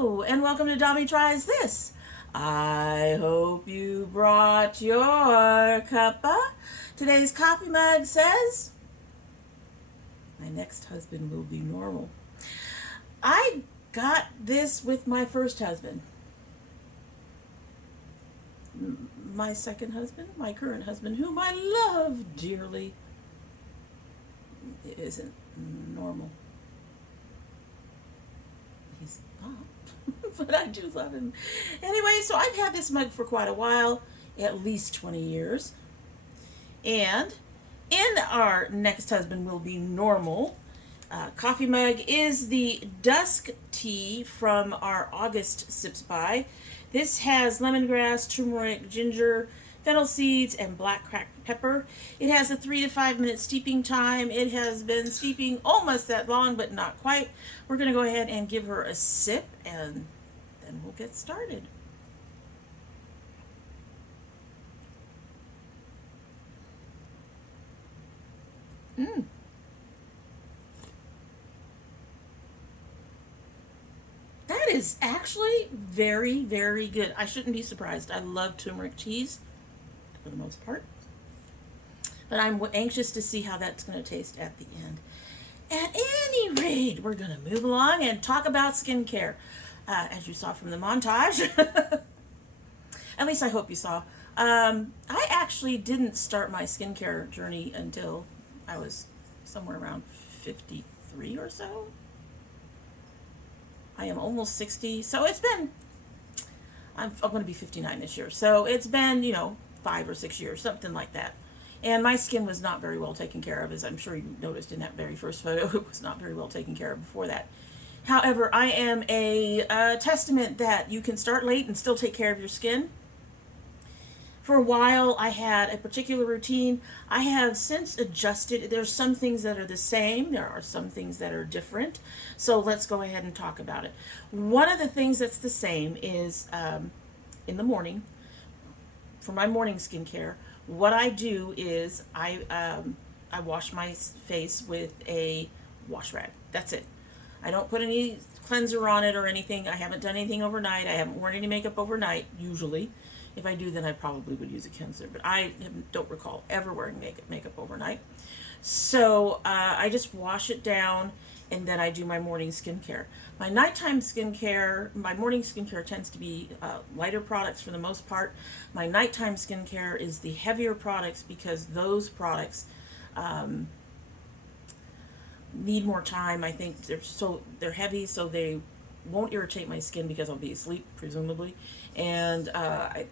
Hello, and welcome to domytriesthis. I hope you brought your cuppa. Today's coffee mug says, my next husband will be normal. I got this with my first husband. My second husband, my current husband, whom I love dearly, isn't normal. He's not, but I do love him. Anyway, so I've had this mug for quite a while, at least 20 years. And in our next husband will be normal coffee mug is the Dusk Tea from our August Sips By. This has lemongrass, turmeric, ginger, fennel seeds, and black cracked pepper. It has a 3 to 5 minute steeping time. It has been steeping almost that long, but not quite. We're going to go ahead and give her a sip, and then we'll get started. That is actually very, very good. I shouldn't be surprised. I love turmeric teas for the most part. But I'm anxious to see how that's going to taste at the end. At any rate, we're going to move along and talk about skincare. As you saw from the montage. At least I hope you saw. I actually didn't start my skincare journey until I was somewhere around 53 or so. I am almost 60, so it's been, I'm going to be 59 this year. So it's been, 5 or 6 years, something like that. And my skin was not very well taken care of, as I'm sure you noticed in that very first photo. It was not very well taken care of before that. However, I am a testament that you can start late and still take care of your skin. For a while, I had a particular routine. I have since adjusted. There's some things that are the same. There are some things that are different. So let's go ahead and talk about it. One of the things that's the same is in the morning, for my morning skincare, what I do is I wash my face with a wash rag. That's it. I don't put any cleanser on it or anything. I haven't done anything overnight. I haven't worn any makeup overnight, usually. If I do, then I probably would use a cleanser. But I don't recall ever wearing makeup overnight. So I just wash it down, and then I do my morning skincare. My nighttime skincare, my morning skincare tends to be lighter products for the most part. My nighttime skincare is the heavier products because those products need more time. I think they're heavy, so they won't irritate my skin because I'll be asleep, presumably. And I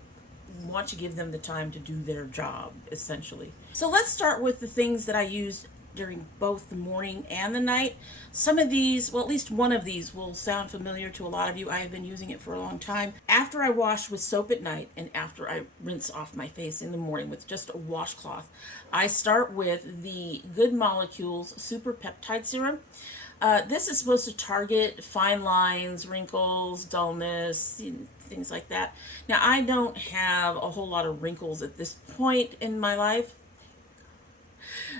want to give them the time to do their job, essentially. So let's start with the things that I use during both the morning and the night. Some of these, well, at least one of these will sound familiar to a lot of you. I have been using it for a long time. After I wash with soap at night and after I rinse off my face in the morning with just a washcloth, I start with the Good Molecules Super Peptide Serum. This is supposed to target fine lines, wrinkles, dullness, things like that. Now, I don't have a whole lot of wrinkles at this point in my life.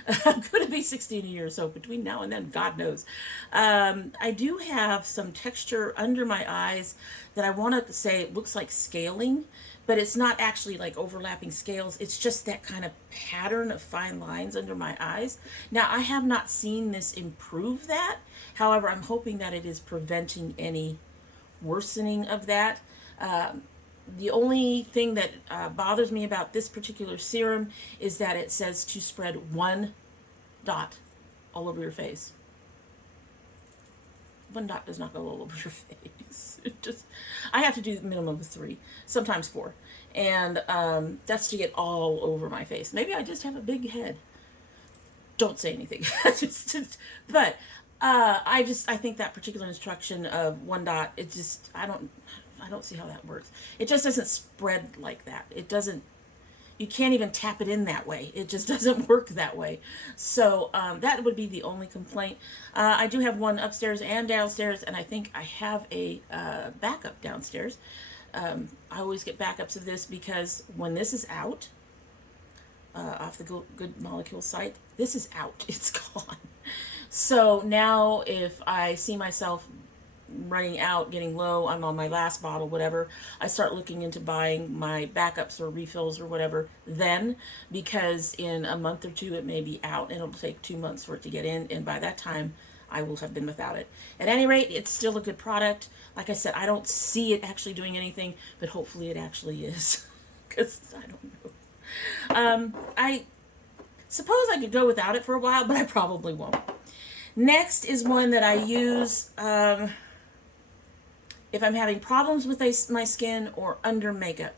I'm going to be 60 in a year, so between now and then, God knows. I do have some texture under my eyes that I want to say it looks like scaling, but it's not actually like overlapping scales. It's just that kind of pattern of fine lines under my eyes. Now, I have not seen this improve that. However, I'm hoping that it is preventing any worsening of that. The only thing that bothers me about this particular serum is that it says to spread 1 dot all over your face. 1 dot does not go all over your face. I have to do the minimum of 3, sometimes 4. And that's to get all over my face. Maybe I just have a big head. Don't say anything. But I think that particular instruction of 1 dot, I don't see how that works. It just doesn't spread like that. It doesn't, you can't even tap it in that way. It just doesn't work that way. So that would be the only complaint. I do have one upstairs and downstairs, and I think I have a backup downstairs. I always get backups of this because when this is out, off the Good Molecule site, this is out. It's gone. So now if I see myself running out, getting low, I'm on my last bottle, whatever, I start looking into buying my backups or refills or whatever then, because in a month or two it may be out, and it'll take 2 months for it to get in, and by that time I will have been without it. At any rate, it's still a good product. Like I said, I don't see it actually doing anything, but hopefully it actually is, because I don't know. I suppose I could go without it for a while, but I probably won't. Next is one that I use if I'm having problems with my skin or under makeup.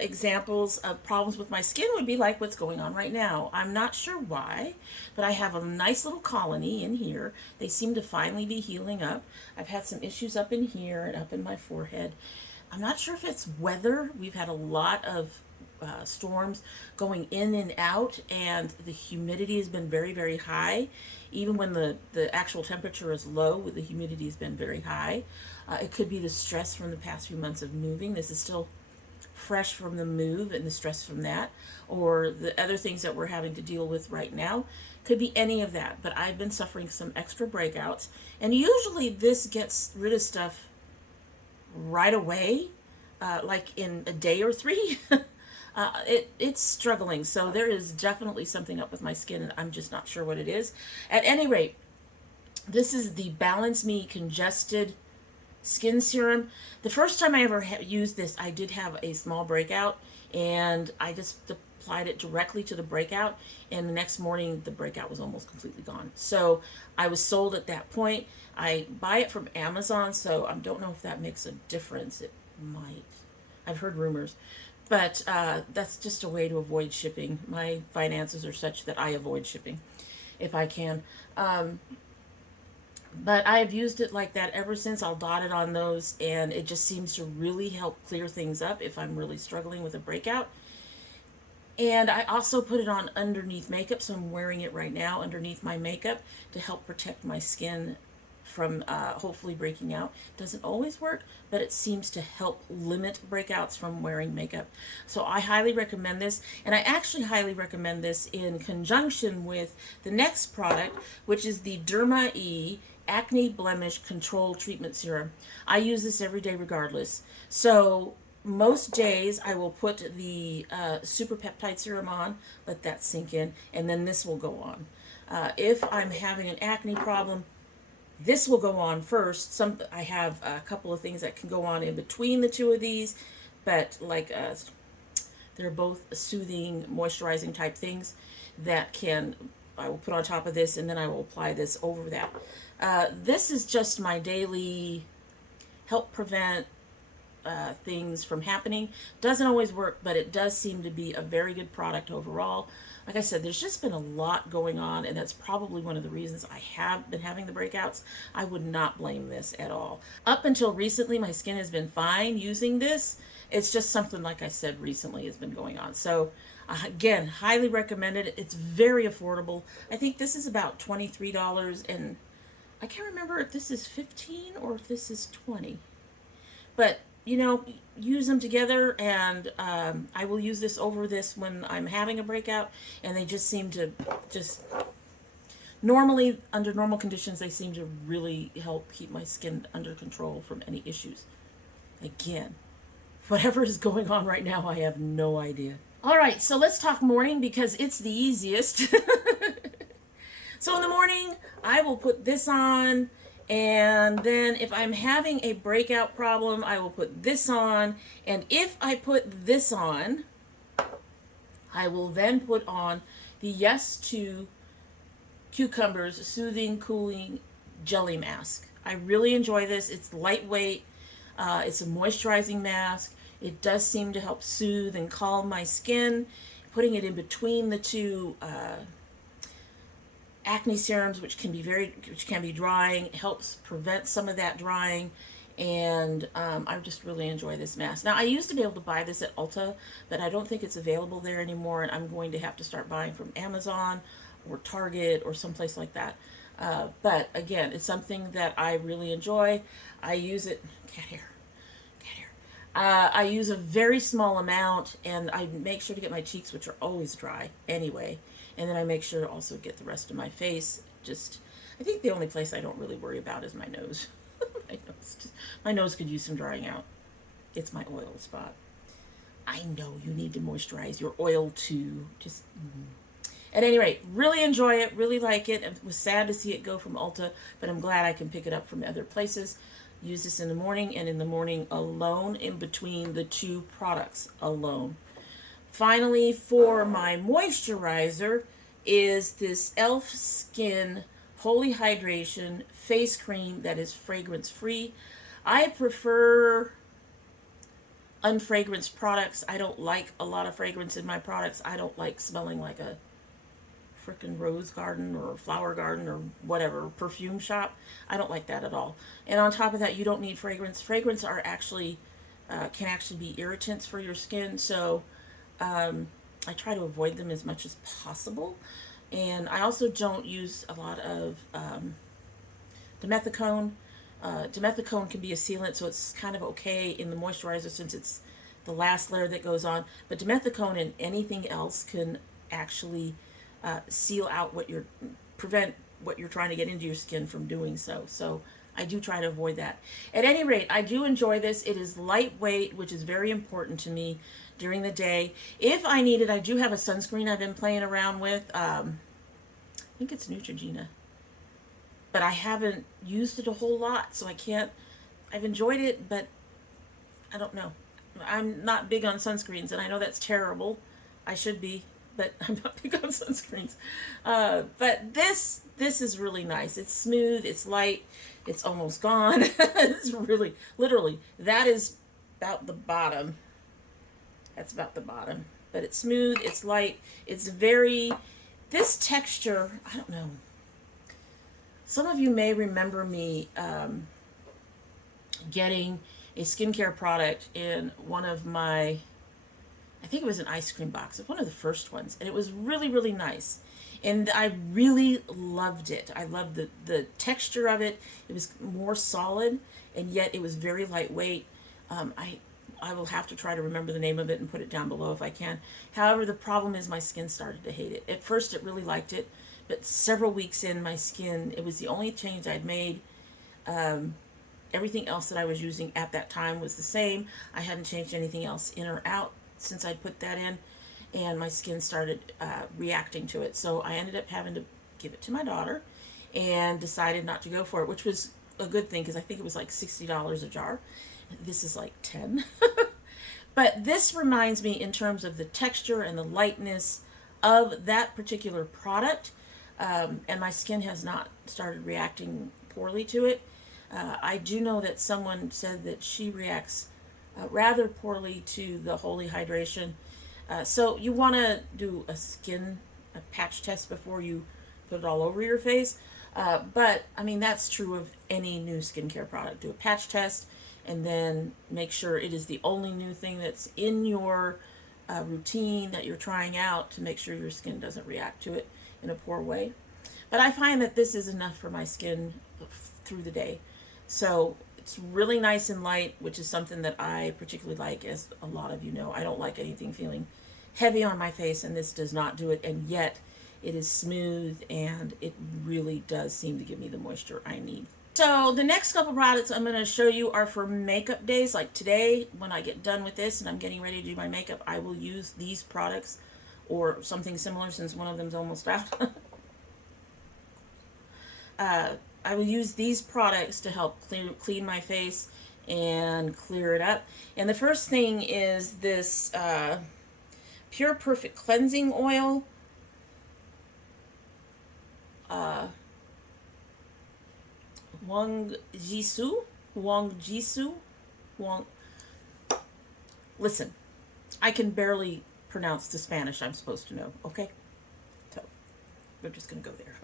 Examples of problems with my skin would be like what's going on right now. I'm not sure why, but I have a nice little colony in here. They seem to finally be healing up. I've had some issues up in here and up in my forehead. I'm not sure if it's weather. We've had a lot of storms going in and out, and the humidity has been very, very high. Even when the actual temperature is low, the humidity has been very high. It could be the stress from the past few months of moving. This is still fresh from the move and the stress from that, or the other things that we're having to deal with right now. Could be any of that, but I've been suffering some extra breakouts, and usually this gets rid of stuff right away, like in a day or three. It's struggling, so there is definitely something up with my skin, and I'm just not sure what it is. At any rate, this is the Balance Me Congested Skin Serum. The first time I ever used this, I did have a small breakout, and I just applied it directly to the breakout, and the next morning the breakout was almost completely gone. So I was sold at that point. I buy it from Amazon, so I don't know if that makes a difference. It might. I've heard rumors. But that's just a way to avoid shipping. My finances are such that I avoid shipping if I can. But I have used it like that ever since. I'll dot it on those, and it just seems to really help clear things up if I'm really struggling with a breakout. And I also put it on underneath makeup, so I'm wearing it right now underneath my makeup to help protect my skin from hopefully breaking out. Doesn't always work, but it seems to help limit breakouts from wearing makeup. So I highly recommend this, and I actually highly recommend this in conjunction with the next product, which is the Derma Acne Blemish Control Treatment Serum. I use this every day regardless. So most days I will put the Super Peptide Serum on, let that sink in, and then this will go on. If I'm having an acne problem, this will go on first. I have a couple of things that can go on in between the two of these, but like they're both soothing, moisturizing type things that I will put on top of this, and then I will apply this over that. This is just my daily help prevent things from happening. Doesn't always work, but it does seem to be a very good product overall. Like I said, there's just been a lot going on, and that's probably one of the reasons I have been having the breakouts. I would not blame this at all. Up until recently, my skin has been fine using this. It's just something, like I said, recently has been going on. So again, highly recommend it. It's very affordable. I think this is about $23, and I can't remember if this is $15 or if this is $20. But you know, use them together, and I will use this over this when I'm having a breakout, and they just seem to normally, under normal conditions, they seem to really help keep my skin under control from any issues. Again, whatever is going on right now, I have no idea. All right, so let's talk morning, because it's the easiest. So in the morning, I will put this on, and then if I'm having a breakout problem, I will put this on. And if I put this on, I will then put on the Yes to Cucumbers Soothing Cooling Jelly Mask. I really enjoy this. It's lightweight. It's a moisturizing mask. It does seem to help soothe and calm my skin. Putting it in between the two acne serums, which can be drying, helps prevent some of that drying, and I just really enjoy this mask. Now, I used to be able to buy this at Ulta, but I don't think it's available there anymore, and I'm going to have to start buying from Amazon or Target or someplace like that. But again, it's something that I really enjoy. I use it, I use a very small amount, and I make sure to get my cheeks, which are always dry anyway. And then I make sure to also get the rest of my face. I think the only place I don't really worry about is my nose. My nose could use some drying out. It's my oil spot. I know you need to moisturize your oil too. Just At any rate, really enjoy it, really like it. It was sad to see it go from Ulta, but I'm glad I can pick it up from other places. Use this in the morning and in the morning alone, in between the two products alone. Finally, for my moisturizer is this e.l.f. Skin Holy Hydration Face Cream that is fragrance free. I prefer unfragranced products. I don't like a lot of fragrance in my products. I don't like smelling like a frickin' rose garden or flower garden or whatever, perfume shop. I don't like that at all. And on top of that, you don't need fragrance. Fragrance are actually, can actually be irritants for your skin. So I try to avoid them as much as possible. And I also don't use a lot of dimethicone. Dimethicone can be a sealant, so it's kind of okay in the moisturizer since it's the last layer that goes on. But dimethicone and anything else can actually seal out prevent what you're trying to get into your skin from doing so. So I do try to avoid that. At any rate, I do enjoy this. It is lightweight, which is very important to me during the day. If I need it, I do have a sunscreen I've been playing around with. I think it's Neutrogena. But I haven't used it a whole lot, so I can't. I've enjoyed it, but I don't know. I'm not big on sunscreens, and I know that's terrible. I should be, but I'm not big on sunscreens. But this is really nice. It's smooth, it's light, it's almost gone. It's really, literally, that is about the bottom. That's about the bottom. But it's smooth, it's light, it's very, this texture, I don't know. Some of you may remember me getting a skincare product in one of my, I think it was an ice cream box. It's one of the first ones. And it was really, really nice. And I really loved it. I loved the texture of it. It was more solid, and yet it was very lightweight. I will have to try to remember the name of it and put it down below if I can. However, the problem is my skin started to hate it. At first, it really liked it. But several weeks in, my skin, it was the only change I'd made. Everything else that I was using at that time was the same. I hadn't changed anything else in or out since I'd put that in. And my skin started reacting to it. So I ended up having to give it to my daughter and decided not to go for it, which was a good thing because I think it was like $60 a jar. This is like $10. But this reminds me in terms of the texture and the lightness of that particular product. And my skin has not started reacting poorly to it. I do know that someone said that she reacts rather poorly to the Holy Hydration. So you want to do a patch test before you put it all over your face. But, I mean, that's true of any new skincare product. Do a patch test and then make sure it is the only new thing that's in your routine that you're trying out to make sure your skin doesn't react to it in a poor way. But I find that this is enough for my skin through the day. So it's really nice and light, which is something that I particularly like, as a lot of you know. I don't like anything feeling heavy on my face, and this does not do it. And yet it is smooth, and it really does seem to give me the moisture I need. So the next couple products I'm going to show you are for makeup days. Like today, when I get done with this and I'm getting ready to do my makeup, I will use these products or something similar since one of them's almost out. I will use these products to help clean my face and clear it up. And the first thing is this Pure Perfect Cleansing Oil. Wang Jisoo. Listen, I can barely pronounce the Spanish I'm supposed to know, okay? So, I'm just going to go there.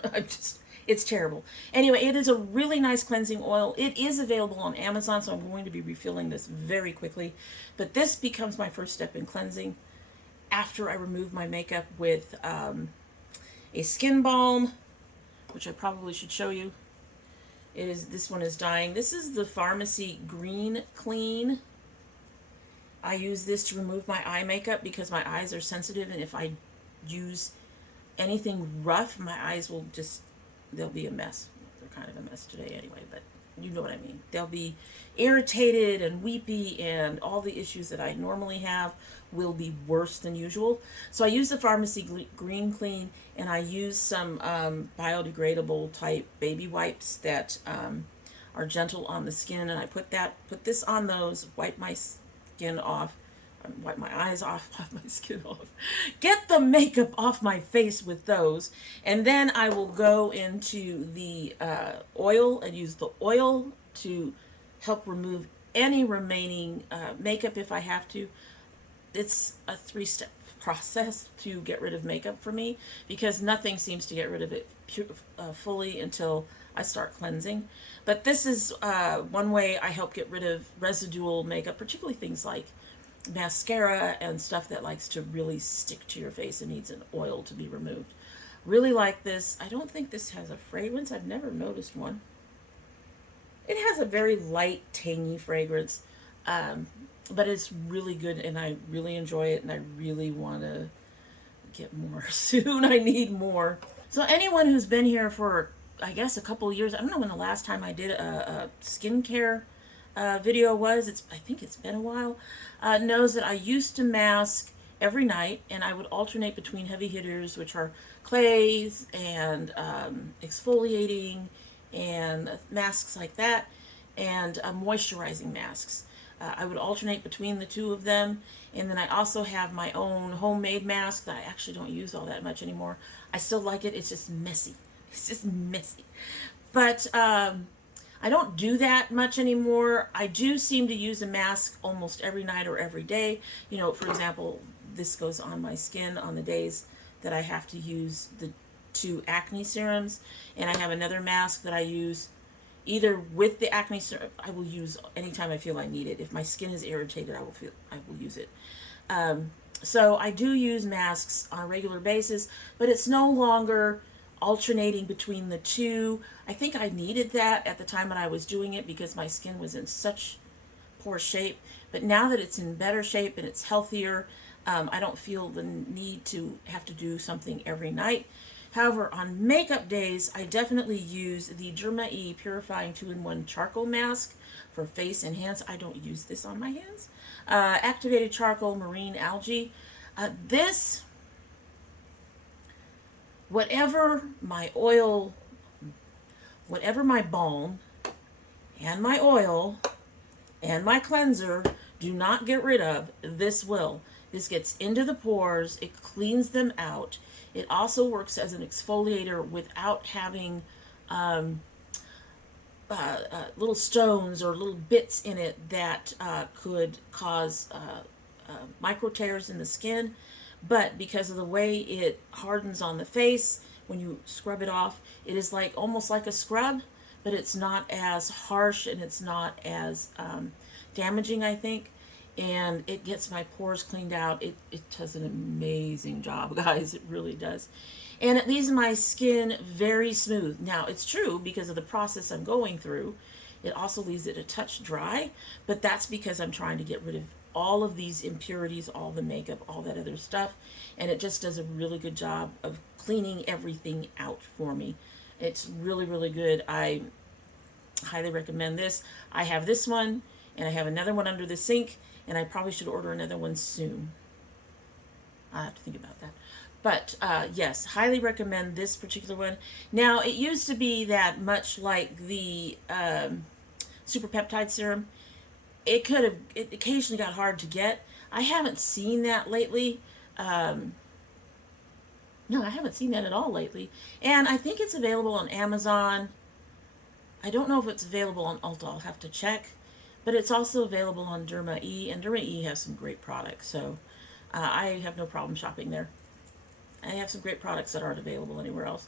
It's terrible. Anyway, it is a really nice cleansing oil. It is available on Amazon, so I'm going to be refilling this very quickly. But this becomes my first step in cleansing after I remove my makeup with a skin balm, which I probably should show you. This one is dying. This is the Pharmacy Green Clean. I use this to remove my eye makeup because my eyes are sensitive, and if I use anything rough, my eyes will just, they'll be a mess. They're kind of a mess today anyway, but you know what I mean. They'll be irritated and weepy, and all the issues that I normally have will be worse than usual. So I use the Pharmacy Green Clean, and I use some biodegradable type baby wipes that are gentle on the skin, and I put this on those, wipe my skin off, wipe my eyes off, wipe my skin off, get the makeup off my face with those, and then I will go into the oil and use the oil to help remove any remaining makeup if I have to. It's a 3-step process to get rid of makeup for me, because nothing seems to get rid of it fully until I start cleansing. But this is one way I help get rid of residual makeup, particularly things like mascara and stuff that likes to really stick to your face and needs an oil to be removed. Really like this. I don't think this has a fragrance. I've never noticed one. It has a very light, tangy fragrance, but it's really good, and I really enjoy it, and I really want to get more soon. I need more. So anyone who's been here for, I guess, a couple of years, I don't know when the last time I did a skincare video was, I think it's been a while, knows that I used to mask every night, and I would alternate between heavy hitters, which are clays and exfoliating and masks like that, and moisturizing masks. I would alternate between the two of them, and then I also have my own homemade mask that I actually don't use all that much anymore. I still like it. It's just messy. It's just messy. But I don't do that much anymore. I do seem to use a mask almost every night or every day. You know, for example, this goes on my skin on the days that I have to use the 2 acne serums, and I have another mask that I use either with the acne serum. I will use anytime I feel I need it. If my skin is irritated, I will use it. So I do use masks on a regular basis, but it's no longer alternating between the two. I think I needed that at the time when I was doing it, because my skin was in such poor shape. But now that it's in better shape and it's healthier, I don't feel the need to have to do something every night. However, on makeup days, I definitely use the Derma Purifying 2-in-1 Charcoal Mask for face and hands. I don't use this on my hands. Activated Charcoal Marine Algae. This, whatever my oil, whatever my balm and my oil and my cleanser do not get rid of, this will. This gets into the pores. It cleans them out. It also works as an exfoliator without having little stones or little bits in it that could cause micro tears in the skin. But because of the way it hardens on the face, when you scrub it off, it is like almost like a scrub, but it's not as harsh and it's not as damaging, I think. And it gets my pores cleaned out. It does an amazing job, guys. It really does. And it leaves my skin very smooth. Now, it's true, because of the process I'm going through, it also leaves it a touch dry, but that's because I'm trying to get rid of all of these impurities, all the makeup, all that other stuff, and it just does a really good job of cleaning everything out for me. It's really, really good. I highly recommend this. I have this one, and I have another one under the sink, and I probably should order another one soon. I have to think about that. But yes, highly recommend this particular one. Now, it used to be that much like the Super Peptide Serum, it occasionally got hard to get. I haven't seen that lately. No, I haven't seen that at all lately. And I think it's available on Amazon. I don't know if it's available on Ulta. I'll have to check. But it's also available on Derma, and Derma has some great products, so I have no problem shopping there. I have some great products that aren't available anywhere else.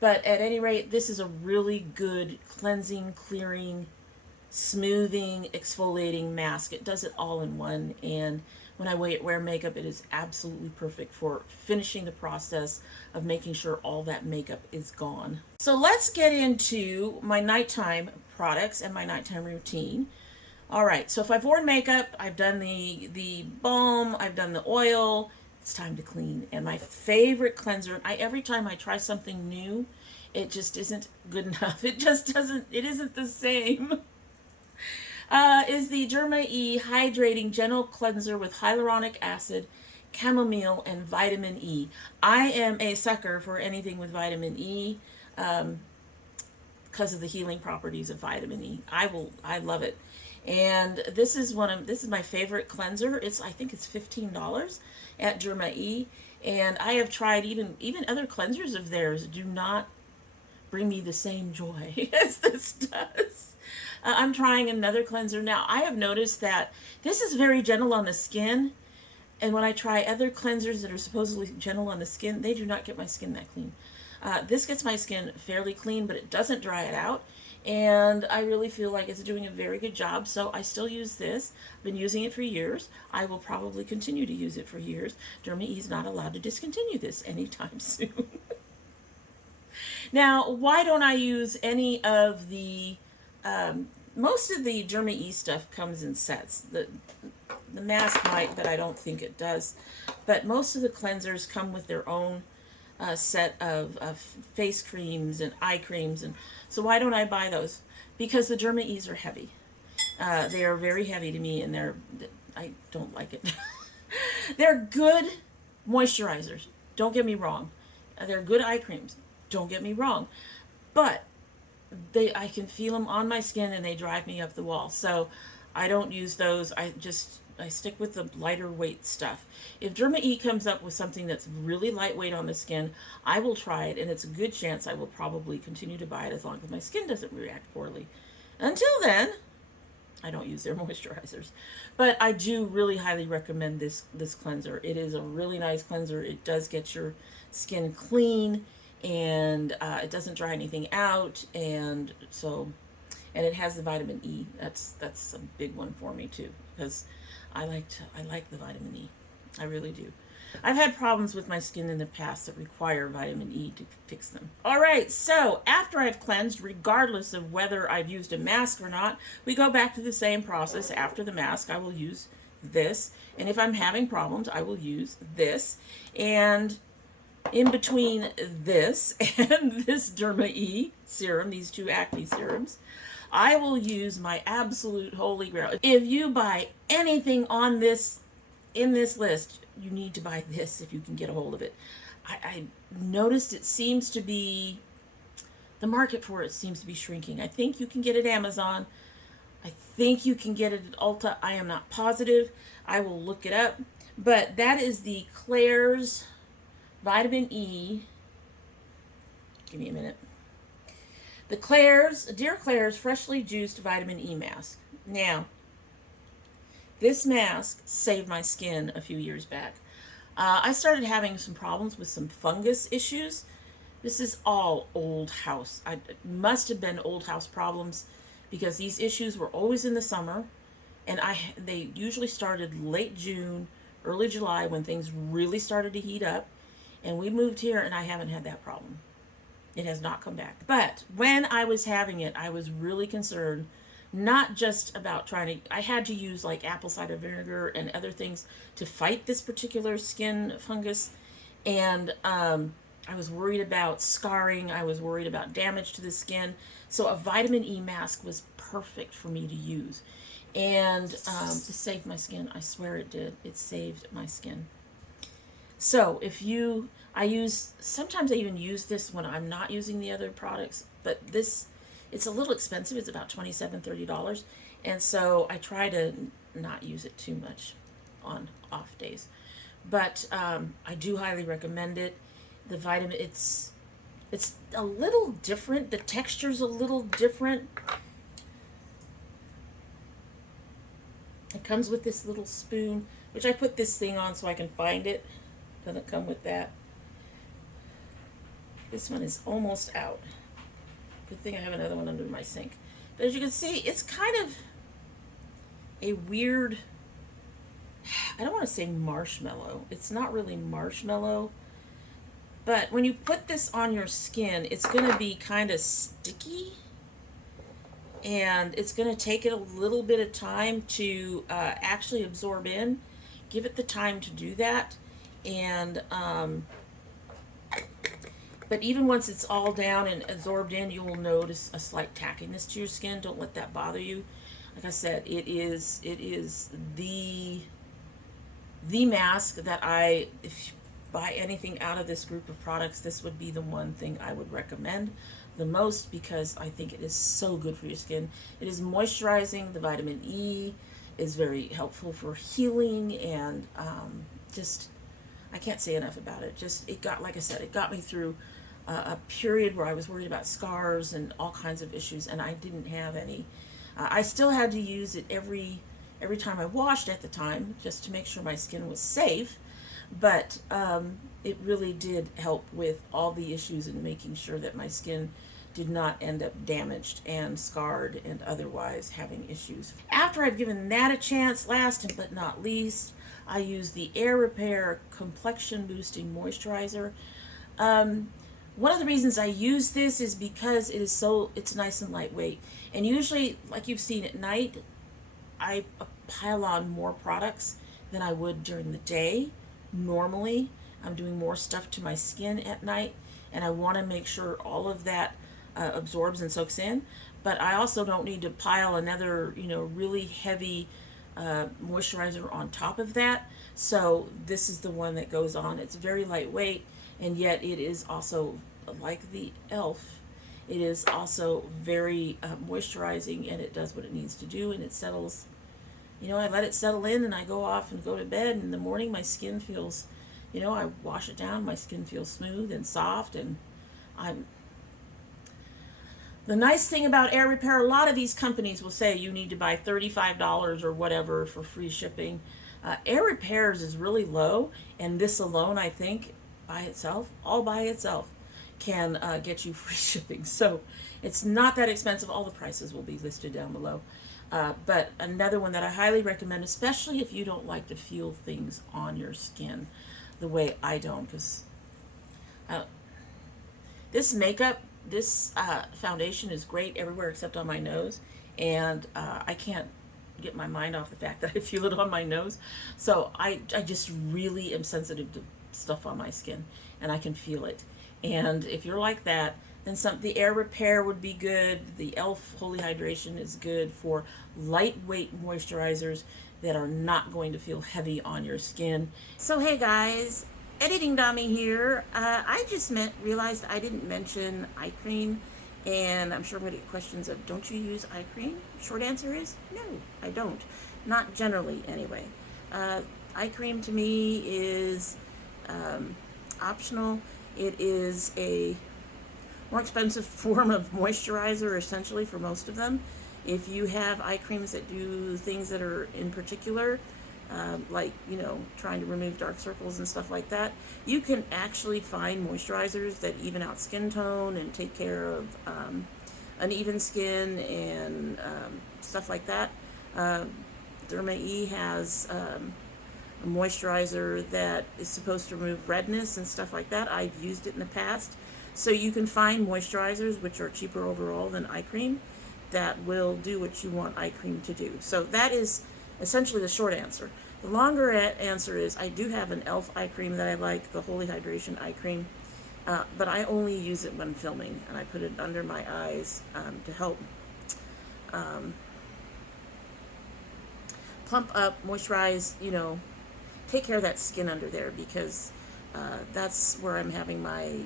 But at any rate, this is a really good cleansing, clearing, smoothing, exfoliating mask. It does it all in one, and when I wear makeup, it is absolutely perfect for finishing the process of making sure all that makeup is gone. So let's get into my nighttime products and my nighttime routine. All right, so if I've worn makeup, I've done the balm, I've done the oil, it's time to clean. And my favorite cleanser, every time I try something new It just isn't good enough. It just doesn't, it isn't the same. Is the Derma E Hydrating Gentle Cleanser with Hyaluronic Acid, Chamomile, and Vitamin E. I am a sucker for anything with vitamin E because of the healing properties of vitamin E. I love it. And this is my favorite cleanser. I think it's $15 at Derma E. And I have tried even other cleansers of theirs do not bring me the same joy as this does. I'm trying another cleanser now. I have noticed that this is very gentle on the skin, and when I try other cleansers that are supposedly gentle on the skin, they do not get my skin that clean. This gets my skin fairly clean, but it doesn't dry it out, and I really feel like it's doing a very good job, so I still use this. I've been using it for years. I will probably continue to use it for years. Derma E is not allowed to discontinue this anytime soon. Now, why don't I use any of the, most of the Derma E stuff comes in sets. The mask might, but I don't think it does. But most of the cleansers come with their own set of face creams and eye creams. And so why don't I buy those? Because the Derma E's are heavy. They are very heavy to me, and I don't like it. They're good moisturizers. Don't get me wrong. They're good eye creams. Don't get me wrong, but I can feel them on my skin and they drive me up the wall. So I don't use those. I stick with the lighter weight stuff. If Derma E comes up with something that's really lightweight on the skin, I will try it, and it's a good chance I will probably continue to buy it as long as my skin doesn't react poorly. Until then, I don't use their moisturizers. But I do really highly recommend this cleanser. It is a really nice cleanser. It does get your skin clean, and it doesn't dry anything out, and it has the vitamin E. That's a big one for me too, because I like the vitamin E. I really do. I've had problems with my skin in the past that require vitamin E to fix them. All right, so after I've cleansed, regardless of whether I've used a mask or not, we go back to the same process. After the mask, I will use this, and if I'm having problems, I will use this. And in between this and this Derma E serum, these two acne serums, I will use my absolute holy grail. If you buy anything on this, in this list, you need to buy this if you can get a hold of it. I noticed it seems to be, the market for it seems to be shrinking. I think you can get it at Amazon. I think you can get it at Ulta. I am not positive. I will look it up. But that is the Klairs Vitamin E. Give me a minute. The Klairs, Dear Klairs Freshly Juiced Vitamin E Mask. Now, this mask saved my skin a few years back. I started having some problems with some fungus issues. This is all old house. It must have been old house problems, because these issues were always in the summer, and they usually started late June, early July, when things really started to heat up. And we moved here, and I haven't had that problem. It has not come back. But when I was having it, I was really concerned, not just about I had to use like apple cider vinegar and other things to fight this particular skin fungus. And I was worried about scarring. I was worried about damage to the skin. So a vitamin E mask was perfect for me to use. And it saved my skin. I swear it did. It saved my skin. So sometimes I even use this when I'm not using the other products, but it's a little expensive. It's about $27, $30. And so I try to not use it too much on off days. But I do highly recommend it. The vitamin, it's a little different. The texture's a little different. It comes with this little spoon, which I put this thing on so I can find it. Doesn't come with that. This one is almost out. Good thing I have another one under my sink. But as you can see, it's kind of a weird, I don't want to say marshmallow. It's not really marshmallow. But when you put this on your skin, it's going to be kind of sticky. And it's going to take it a little bit of time to actually absorb in. Give it the time to do that. And But even once it's all down and absorbed in, you will notice a slight tackiness to your skin. Don't let that bother you. Like I said, it is the mask that if you buy anything out of this group of products, this would be the one thing I would recommend the most, because I think it is so good for your skin. It is moisturizing. The vitamin E is very helpful for healing, and just, I can't say enough about it. Just, it got, like I said, it got me through a period where I was worried about scars and all kinds of issues, and I didn't have any. I still had to use it every time I washed at the time, just to make sure my skin was safe, but it really did help with all the issues in making sure that my skin did not end up damaged and scarred and otherwise having issues. After I've given that a chance, last but not least, I use the Air Repair Complexion Boosting Moisturizer. One of the reasons I use this is because it's nice and lightweight. And usually, like you've seen at night, I pile on more products than I would during the day. Normally, I'm doing more stuff to my skin at night, and I want to make sure all of that absorbs and soaks in. But I also don't need to pile another, really heavy moisturizer on top of that. So this is the one that goes on. It's very lightweight, and yet it is also, like the e.l.f., it is also very moisturizing, and it does what it needs to do, and it settles. I let it settle in, and I go off and go to bed, and in the morning my skin feels, I wash it down, my skin feels smooth and soft, and the nice thing about Air Repair, a lot of these companies will say you need to buy $35 or whatever for free shipping. Air Repair's is really low, and this alone, I think, all by itself, can get you free shipping. So it's not that expensive. All the prices will be listed down below. But another one that I highly recommend, especially if you don't like to feel things on your skin the way I don't, because this foundation is great everywhere except on my nose, and I can't get my mind off the fact that I feel it on my nose. So I just really am sensitive to stuff on my skin, and I can feel it. And if you're like that, then the Air Repair would be good. The e.l.f. Holy Hydration is good for lightweight moisturizers that are not going to feel heavy on your skin. So hey guys, Editing Dami here. I just realized I didn't mention eye cream, and I'm sure I'm going to get questions of, don't you use eye cream? Short answer is no, I don't. Not generally anyway. Eye cream to me is optional. It is a more expensive form of moisturizer, essentially, for most of them. If you have eye creams that do things that are in particular, like, trying to remove dark circles and stuff like that, you can actually find moisturizers that even out skin tone and take care of uneven skin and stuff like that. Derma E has a moisturizer that is supposed to remove redness and stuff like that. I've used it in the past. So you can find moisturizers which are cheaper overall than eye cream that will do what you want eye cream to do. So that is essentially the short answer. The longer answer is, I do have an e.l.f. eye cream that I like, the Holy Hydration eye cream, but I only use it when filming, and I put it under my eyes to help plump up, moisturize, take care of that skin under there, because that's where I'm having my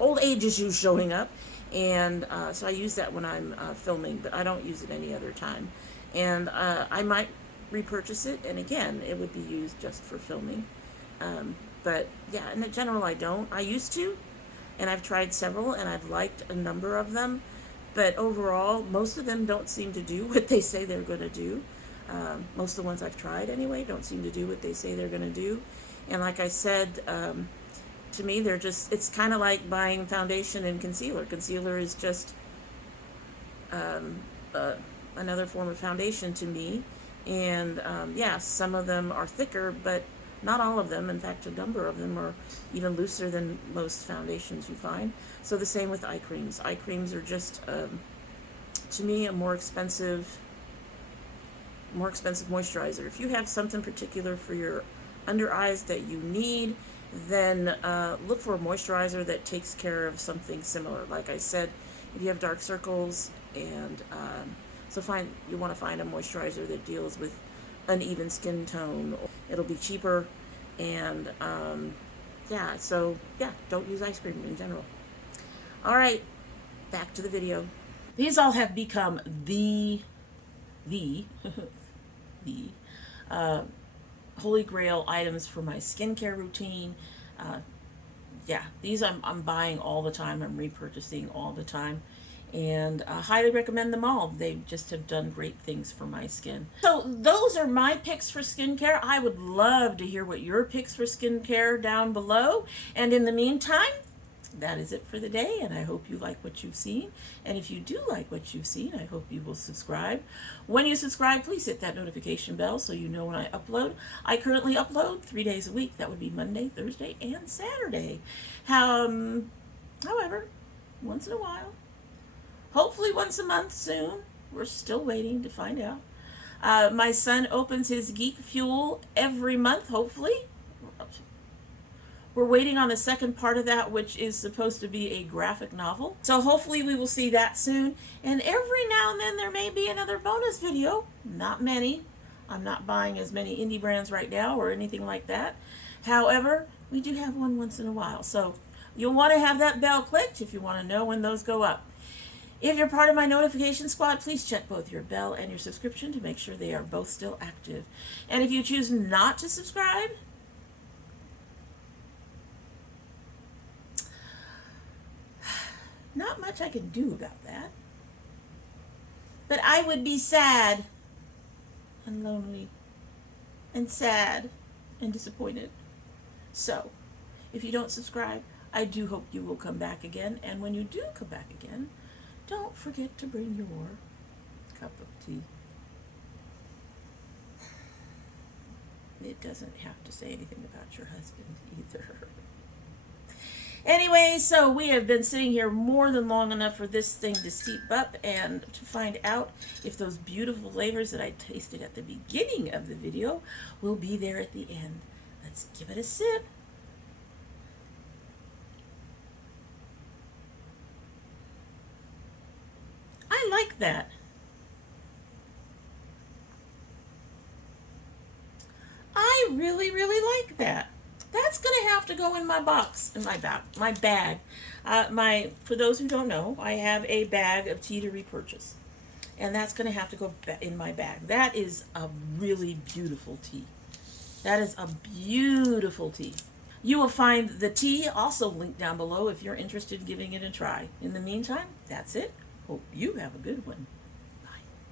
old age issues showing up, and so I use that when I'm filming, but I don't use it any other time. And I might repurchase it, and again, it would be used just for filming. But yeah, in general, I don't. I used to, and I've tried several, and I've liked a number of them, but overall, most of them don't seem to do what they say they're going to do. Most of the ones I've tried, anyway, don't seem to do what they say they're going to do. And like I said, to me, it's kind of like buying foundation and concealer. Concealer is just another form of foundation to me. And yeah, some of them are thicker, but not all of them. In fact, a number of them are even looser than most foundations you find. So the same with eye creams. Eye creams are just, to me, a more expensive moisturizer. If you have something particular for your under eyes that you need, then look for a moisturizer that takes care of something similar. Like I said, if you have dark circles, and you want to find a moisturizer that deals with uneven skin tone. It'll be cheaper, and yeah, so yeah, don't use ice cream in general. All right, back to the video. These all have become the holy grail items for my skincare routine. Yeah, these I'm buying all the time. I'm repurchasing all the time, and I highly recommend them all. They just have done great things for my skin. So those are my picks for skincare. I would love to hear what your picks for skincare down below. And in the meantime, that is it for the day, and I hope you like what you've seen. And if you do like what you've seen, I hope you will subscribe. When you subscribe, please hit that notification bell so you know when I upload. I currently upload 3 days a week. That would be Monday, Thursday, and Saturday. However, once in a while, hopefully once a month soon. We're still waiting to find out. My son opens his Geek Fuel every month, hopefully. We're waiting on the second part of that, which is supposed to be a graphic novel. So hopefully we will see that soon. And every now and then there may be another bonus video. Not many. I'm not buying as many indie brands right now or anything like that. However, we do have one once in a while. So you'll want to have that bell clicked if you want to know when those go up. If you're part of my notification squad, please check both your bell and your subscription to make sure they are both still active. And if you choose not to subscribe, not much I can do about that. But I would be sad and lonely and sad and disappointed. So, if you don't subscribe, I do hope you will come back again. And when you do come back again, don't forget to bring your cup of tea. It doesn't have to say anything about your husband either. Anyway, so we have been sitting here more than long enough for this thing to steep up and to find out if those beautiful flavors that I tasted at the beginning of the video will be there at the end. Let's give it a sip. I like that. I really, really like that. That's going to have to go in my box, in my bag. For those who don't know, I have a bag of tea to repurchase. And that's going to have to go in my bag. That is a really beautiful tea. That is a beautiful tea. You will find the tea also linked down below if you're interested in giving it a try. In the meantime, that's it. Hope you have a good one.